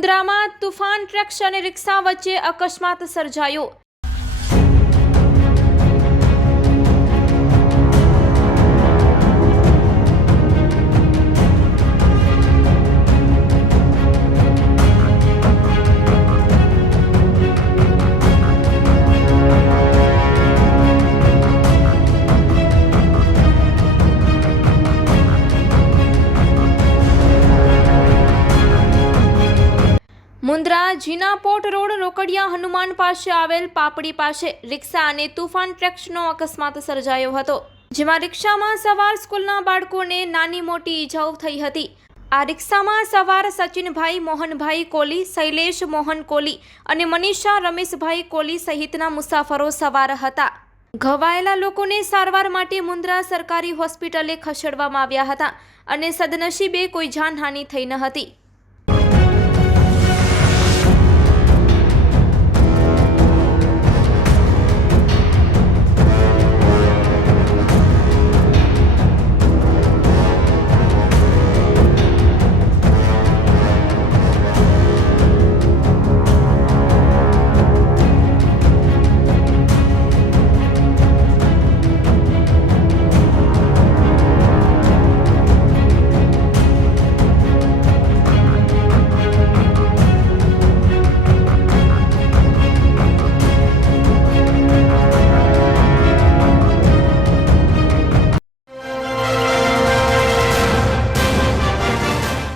મુન્દ્રામાં તુફાન truck અને રિક્ષા વચ્ચે અકસ્માત સર્જાયો। મુન્દ્રા જીનાપોટ રોડ રોકડિયા હનુમાન પાસે આવેલ પાપડી પાસે રિક્ષા અને તુફાન ટ્રકનો અકસ્માત સર્જાયો હતો, જેમાં રિક્ષામાં સવાર સ્કૂલના બાળકોને નાની મોટી ઈજાઓ થઈ હતી। આ રિક્ષામાં સવાર સચિનભાઈ મોહનભાઈ કોલી, શૈલેષ મોહન કોલી અને મનીષા રમેશભાઈ કોલી સહિતના મુસાફરો સવાર હતા। ઘવાયેલા લોકોને સારવાર માટે મુન્દ્રા સરકારી હોસ્પિટલે ખસેડવામાં આવ્યા હતા અને સદનસીબે કોઈ જાનહાનિ થઈ ન હતી।